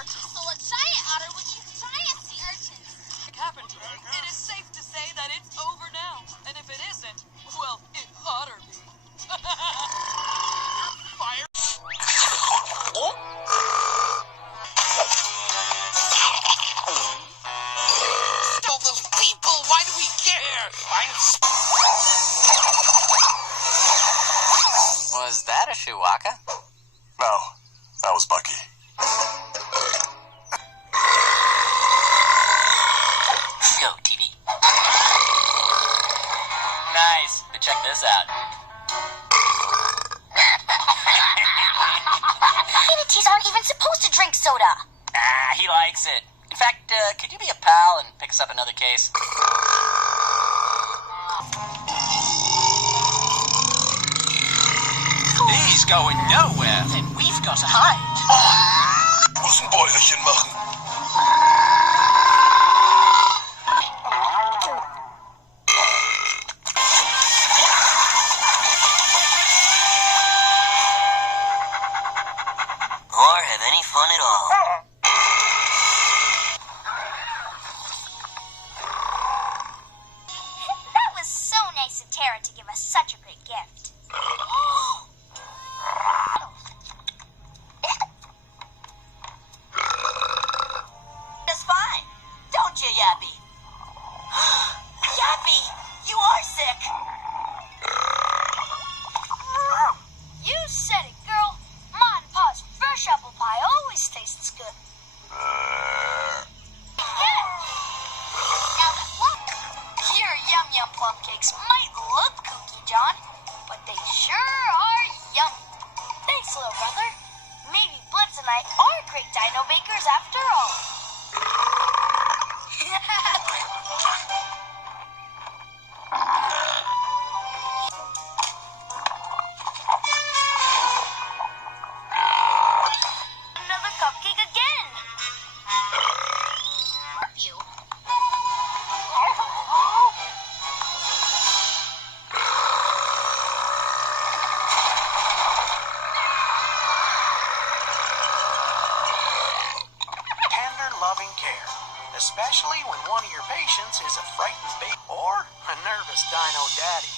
urchins, so a giant otter would eat giant sea urchins. It happened today. It is safe to say that it's over now. And if it isn't, well, it oughter be. Fire. All those people, why do we care? Was that a Chewbacca? No, that was Bucky. Go, TV. Nice. But check this out. Manatees aren't even supposed to drink soda. He likes it. In fact, could you be a pal and pick us up another case? He's going nowhere. Then we've got to hide. Muss ein Bäuerchen machen. Or have any fun at all. That was so nice of Tara to give us such a great gift. It's fine. Don't you, Yappy? Yappy, you are sick. You said it, girl. Ma and Pa's fresh apple pie always tastes good. Now that look, your Yum Yum plum cakes might look kooky, John, but they sure are yummy. Thanks, little brother. Maybe Blitz and I are great dino bakers after all. Another cupcake again. You. Tender, loving care. Especially when one of your patients is a frightened baby or a nervous dino daddy.